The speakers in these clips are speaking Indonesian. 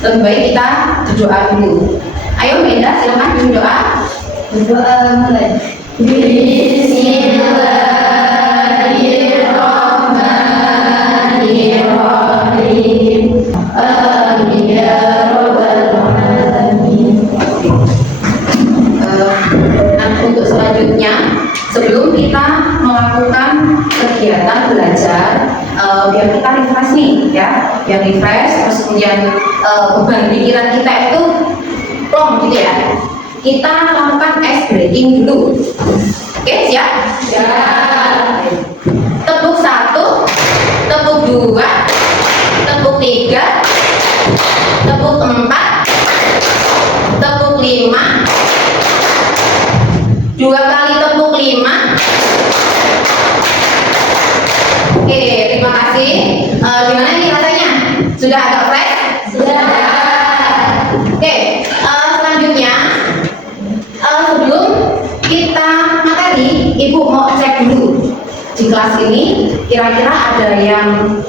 lebih baik kita berdoa dulu. Ayo Mbak Indah, silakan berdoa. Berdoa mulai. Bismillahirrahmanirrahim. Amin ya rabbal alamin. Nah, untuk selanjutnya, sebelum kita melakukan kegiatan belajar, biar kita refresh nih, ya, biar refresh, terus kemudian beban pikiran kita itu plong gitu ya. Kita lakukan ice breaking dulu. Oke, siap? Ya. Tepuk 1, tepuk 2, tepuk 3, tepuk 4, tepuk 5, 2 kali tepuk 5. Oke, terima kasih. Gimana nih rasanya? Sudah agak fresh? Sudah. Oke, selanjutnya sebelum kita materi, Ibu mau cek dulu di kelas ini kira-kira ada yang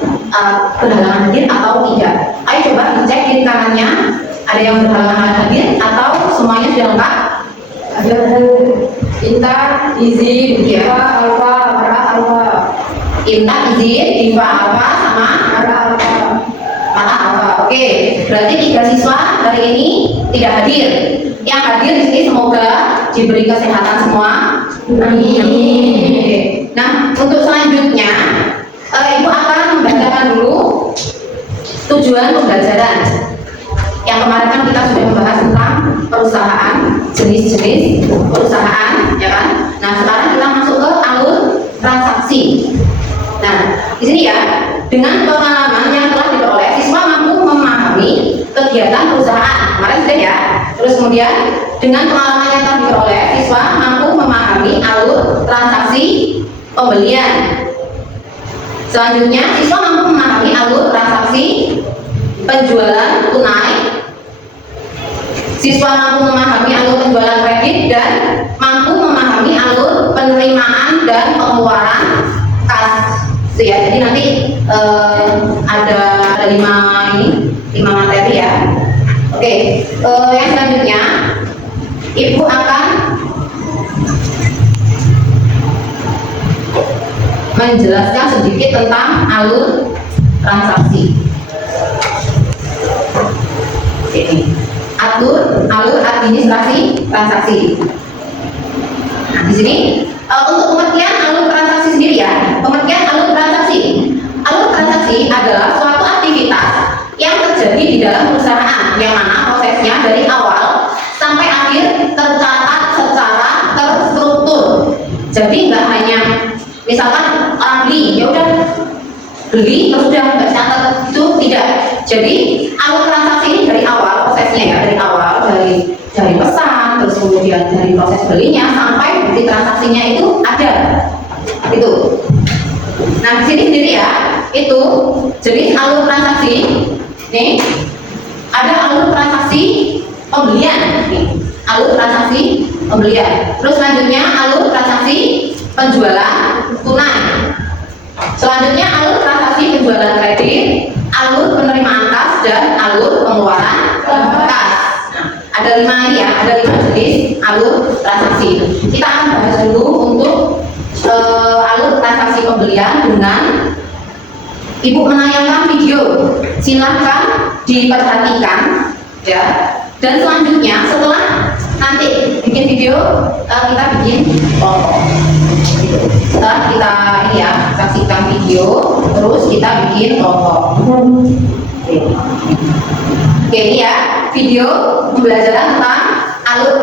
berhalangan hadir atau tidak. Ayo coba dicek kiri kanannya, ada yang berhalangan hadir atau semuanya sudah lengkap? Ada Inta, izin, Diva, Alfa, Ara, Alfa. Inta izin, Diva Alfa sama Ara, Alfa. Mata Alfa. Oke, berarti 3 siswa hari ini tidak hadir. Yang hadir di sini semoga diberi kesehatan semua. Amin. Oke. Nah, untuk selanjutnya Ibu akan membacakan dulu tujuan pembelajaran. Yang kemarin kan kita sudah membahas tentang perusahaan, jenis-jenis perusahaan, ya kan? Nah, sekarang kita masuk ke alur transaksi. Nah, di sini ya, dengan pengalaman yang telah diperoleh, siswa mampu memahami kegiatan perusahaan. Kemarin sudah ya. Terus kemudian dengan pengalaman yang telah diperoleh, siswa mampu memahami alur transaksi pembelian. Selanjutnya, siswa mampu memahami alur transaksi penjualan tunai. Siswa mampu memahami alur penjualan kredit dan mampu memahami alur penerimaan dan pengeluaran kas. Itu ya. Jadi nanti ada 5 materi ya. Oke, yang selanjutnya Ibu akan menjelaskan sedikit tentang alur transaksi. Ini alur administrasi transaksi. Nah, di sini untuk pengertian alur transaksi sendiri ya. Pengertian alur transaksi. Alur transaksi adalah suatu aktivitas yang terjadi di dalam perusahaan yang mana prosesnya dari awal sampai akhir tercatat secara terstruktur. Jadi nggak hanya misalkan orang beli, ya udah beli terus udah nggak catat, itu tidak. Jadi alur transaksi ini dari awal prosesnya ya, dari awal dari pesan, terus kemudian dari proses belinya sampai bukti transaksinya itu ada. Itu. Nah, di sini sendiri ya, itu jenis alur transaksi. Nih, ada alur transaksi pembelian. Nih, alur transaksi pembelian. Terus selanjutnya alur transaksi penjualan tunai. Selanjutnya alur transaksi penjualan kredit, alur penerimaan kas dan alur pengeluaran kas. Nah, ada 5 ini ya, ada 5 jenis alur transaksi. Kita akan bahas dulu untuk alur transaksi pembelian dengan Ibu menayangkan video. Silahkan diperhatikan ya. Dan selanjutnya setelah nanti bikin video, kita bikin kelompok. Setelah kita ini ya, saksikan video, terus kita bikin kelompok. Oke, ini ya video pembelajaran tentang alur.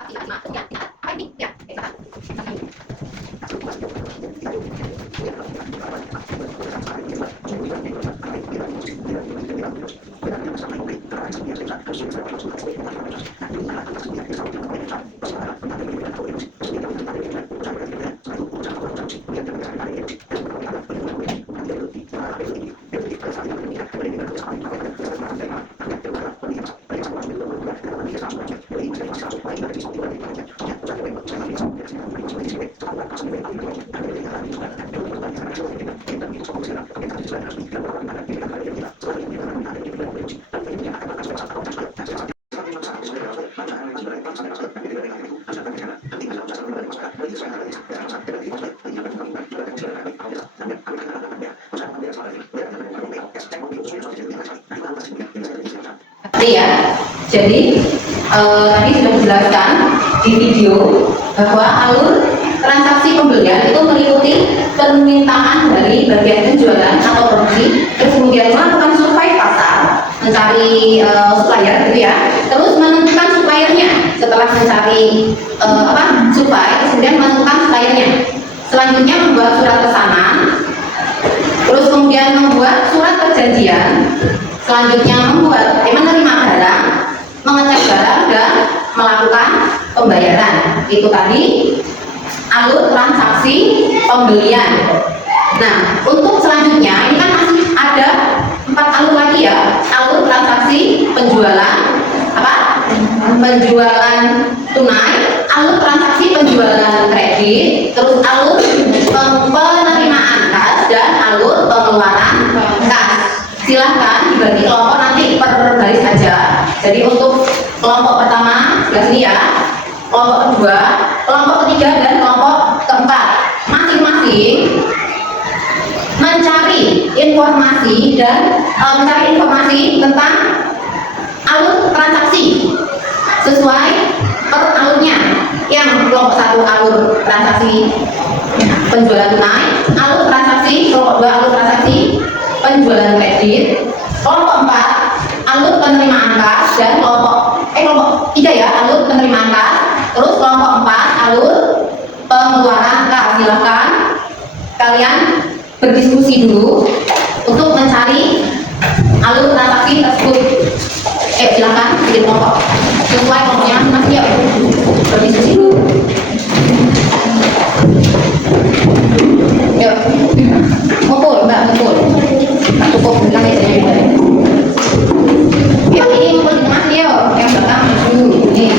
Ya, jadi tadi sudah dijelaskan di video bahwa alur transaksi pembelian itu meliputi permintaan dari bagian penjualan atau produksi, terus kemudian melakukan survei pasar, mencari supplier gitu ya, terus menentukan suppliernya. Setelah mencari survei, terus kemudian menentukan suppliernya. Selanjutnya membuat surat pesanan, terus kemudian membuat surat perjanjian. Selanjutnya menerima barang, mengecek barang dan melakukan pembayaran. Itu tadi alur transaksi pembelian. Nah, untuk selanjutnya ini kan masih ada 4 alur lagi ya. Alur transaksi penjualan penjualan tunai, alur transaksi penjualan kredit, terus alur penerimaan kas dan alur pengeluaran kas. Silahkan dibagi kelompok nanti per baris saja. Jadi untuk kelompok pertama sebelah sini ya, kelompok kedua, kelompok ketiga dan kelompok keempat, masing-masing mencari informasi tentang alur transaksi sesuai per alurnya. Yang kelompok 1 alur transaksi penjualan tunai, alur transaksi kelompok 2 alur transaksi penjualan kredit, kelompok 4 alur penerimaan kas dan kelompok 3 ya, alur penerimaan kas, terus kelompok 4 alur pengeluaran kas. Silahkan kalian berdiskusi dulu untuk mencari alur transaksi tersebut. Silahkan bikin kelompok sesuai kelompoknya masing-masing ya, berdiskusi dulu. Yuk, ngumpul mbak, ngumpul. Cukup bukan biasanya juga. Yuk, ini ngumpul di tengah yuk, yang belakang maju. Nih.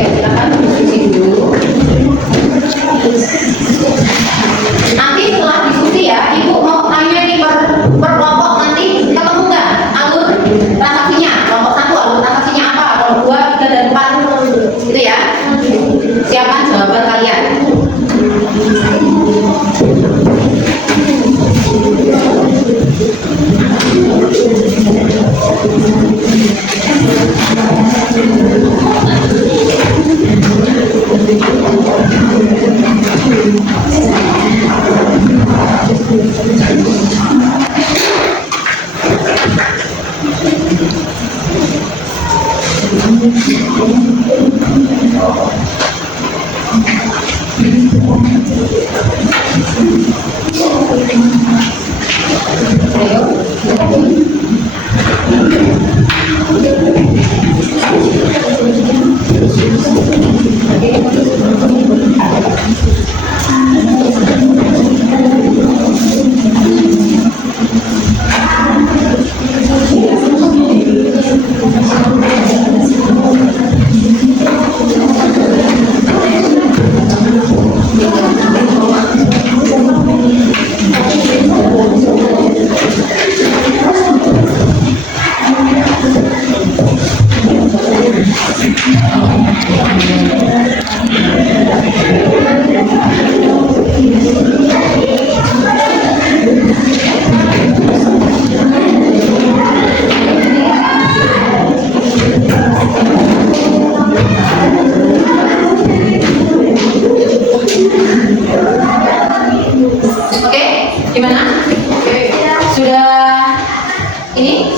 Silakan diskusi dulu. Nanti setelah diskusi ya, ibu mau tanya nih per kelompok, nanti ketemu nggak alur transaksinya? Kelompok 1 alur transaksinya apa? Kelompok 2, 3 dan 4 gitu ya. Siapkan jawaban kalian. Gimana?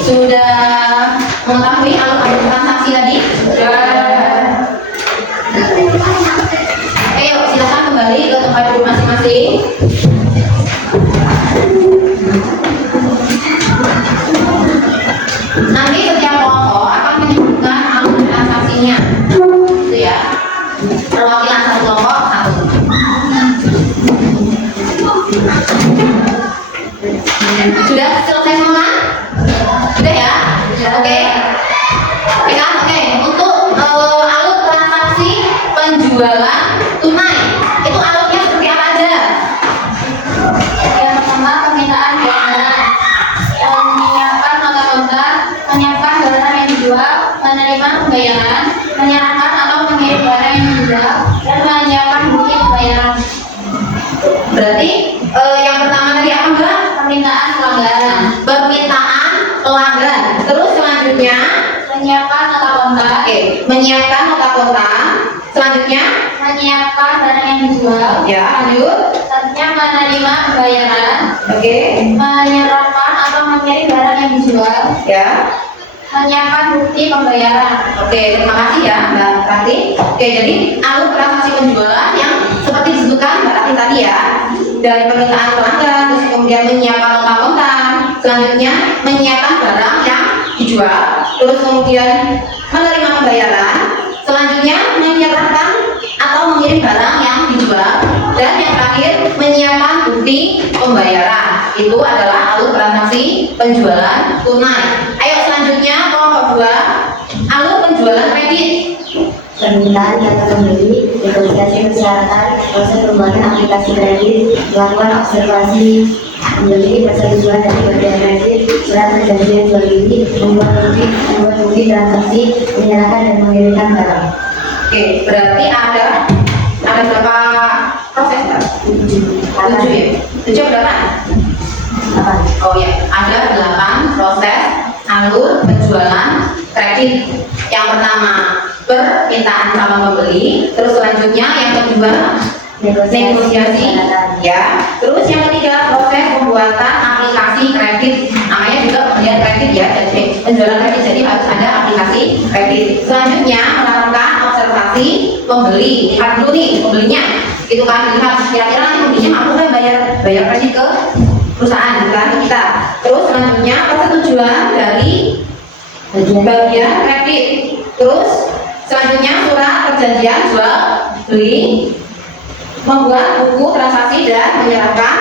Sudah mengetahui alur transaksi tadi? Ayo silakan kembali ke tempat duduk masing-masing. Nanti setiap kelompok akan menyebutkan alur transaksinya, itu ya. Perwakilan satu kelompok satu. Sudah selesai semua? Sudah ya? Oke. Oke kan? Oke. Untuk alur transaksi penjualan tunai, itu alurnya seperti apa aja? Berarti yang pertama tadi apa Mbak? Permintaan pelanggaran. Permintaan pelanggaran. Terus selanjutnya, Menyiapkan nota kontak. oke, menyiapkan nota kontak. Selanjutnya, Menyiapkan barang yang dijual. ya lanjut. Selanjutnya menerima pembayaran. Oke, Menyerahkan atau mengirim barang yang dijual. ya. Menyiapkan bukti pembayaran. Oke, terima kasih ya Mbak Rati. Oke, jadi alur transaksi penjualan yang seperti disebutkan Mbak Rati tadi ya, dari permintaan pelanggan, terus kemudian menyiapkan nota kontak, selanjutnya menyiapkan barang yang dijual, terus kemudian menerima pembayaran, selanjutnya menyerahkan atau mengirim barang yang dijual, dan yang terakhir menyiapkan bukti pembayaran. Itu adalah alur transaksi penjualan tunai. Ayo selanjutnya kelompok 2, alur penjualan kredit. Permintaan data pembeli, negosiasi persyaratan, proses pembuatan aplikasi kredit, melakukan observasi pembeli, persetujuan dari bagian kredit, surat perjanjian jual beli, membuat bukti transaksi, menyerahkan dan mengirimkan barang. Oke, berarti ada berapa proses Mbak? 7 ya? 7 berapa? Apa? Oh ya, ada 8 proses alur penjualan kredit. Yang pertama permintaan calon pembeli, terus selanjutnya yang kedua negosiasi, ya. Terus yang ketiga proses pembuatan aplikasi kredit, namanya juga pembelian kredit ya. Jadi penjualan kredit, jadi harus ada aplikasi kredit. Selanjutnya melakukan observasi pembeli, lihat dulu nih pembelinya, itu kan lihat kira-kira nanti pembelinya mampu nggak bayar kredit ke perusahaan kan kita. Terus selanjutnya persetujuan dari bagian kredit. Terus selanjutnya surat perjanjian jual beli, membuat buku transaksi dan menyerahkan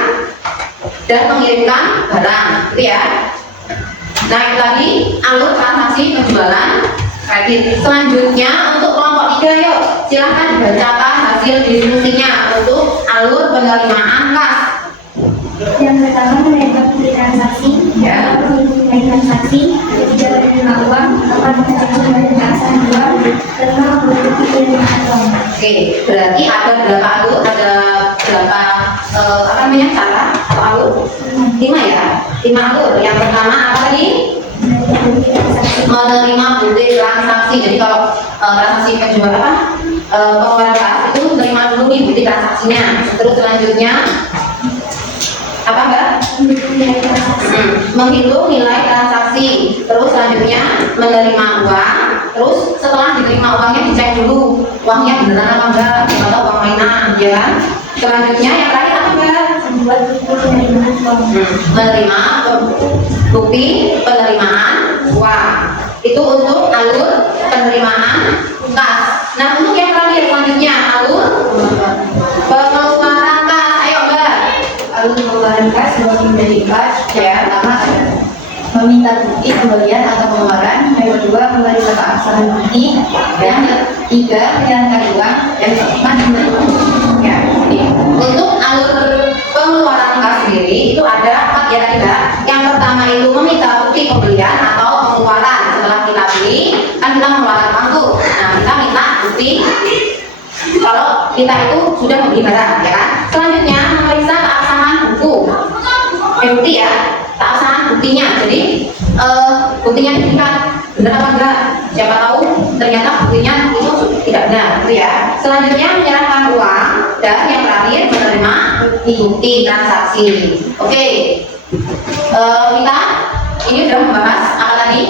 dan mengirimkan barang, gitu ya. Nah itu tadi alur transaksi penjualan kredit. Selanjutnya untuk kelompok 3, yuk silahkan dibacakan hasil diskusinya untuk alur penerimaan kas. Yang pertama menerima bukti transaksi, Ya. nilai transaksi, ketiga menerima uang, keempat mengecek dari perasaan uang, kelima bukti penerimaan uang. Oke, berarti ada berapa alur, ada berapa apa namanya cara atau alur? 5 ya, 5 alur. Yang pertama apa tadi? Menerima bukti transaksi, Menerima bukti transaksi. Jadi kalau transaksi penjual apa pengeluaran kas itu menerima dulu nih bukti transaksinya. Terus selanjutnya apa Mbak? nilai transaksi, Menghitung nilai transaksi. Terus selanjutnya menerima uang. Terus setelah diterima uangnya dicek dulu uangnya beneran apa enggak, atau uang mainan, ya kan? Selanjutnya yang terakhir apa Mbak? membuat bukti penerimaan uang. Menerima bukti penerimaan uang. Itu untuk alur penerimaan kas. Nah untuk yang terakhir selanjutnya alur pengeluaran kas. Ayo Mbak. Alur pengeluaran kas dibagi menjadi 4. Ya. Yang pertama meminta bukti pembelian atau pengeluaran. Yang kedua memeriksa keabsahan bukti. Yang ketiga menyerahkan uang. Yang keempat menerima. Ya, ini. Untuk alur pengeluaran kas sendiri itu ada 4 ya tadi Mbak. Yang pertama itu meminta bukti pembelian atau pengeluaran. Setelah kita beli, kan kita mengeluarkan uang tuh. Nah, kita minta bukti kalau kita itu sudah membeli barang, ya kan? Selanjutnya memeriksa keabsahan buku. Bukti ya, keabsahan buktinya. Jadi buktinya dilihat benar apa enggak. Siapa tahu ternyata buktinya itu tidak benar, gitu ya. Selanjutnya menyerahkan uang dan yang terakhir menerima bukti transaksi. Oke, kita ini sudah membahas apa tadi?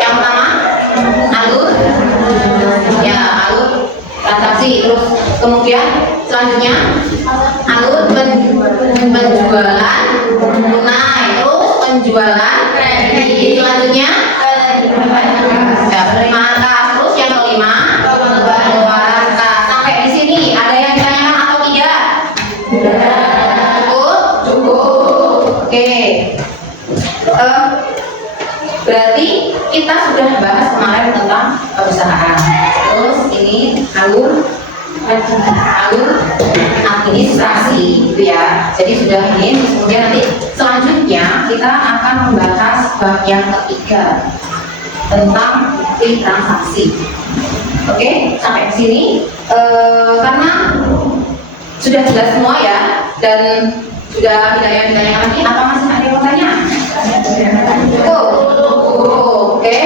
Yang pertama alur, ya alur transaksi. Terus kemudian selanjutnya alur penjualan tunai, terus penjualan kredit, selanjutnya ya, penerimaan kas, terus yang kelima pengeluaran kas. Sampai di sini ada yang ditanyakan atau tidak? Cukup. Oke. Berarti kita sudah bahas kemarin tentang perusahaan. Terus ini alur administrasi, gitu ya. Jadi sudah ini. Kemudian nanti selanjutnya kita akan membahas bab yang ketiga tentang bukti transaksi. Oke, sampai di sini karena sudah jelas semua ya dan sudah tidak ada yang ditanyakan lagi. Apa masih ada yang mau tanya? Cukup. Oke.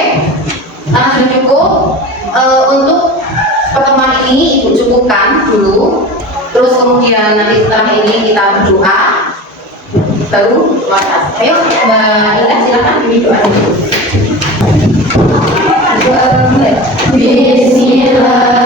Karena sudah cukup, untuk pertemuan ini Ibu cukupkan dulu. Terus kemudian nanti setelah ini kita berdoa, baru WhatsApp. Ayo Mbak Indah, silakan beri doa dulu. Bismillah.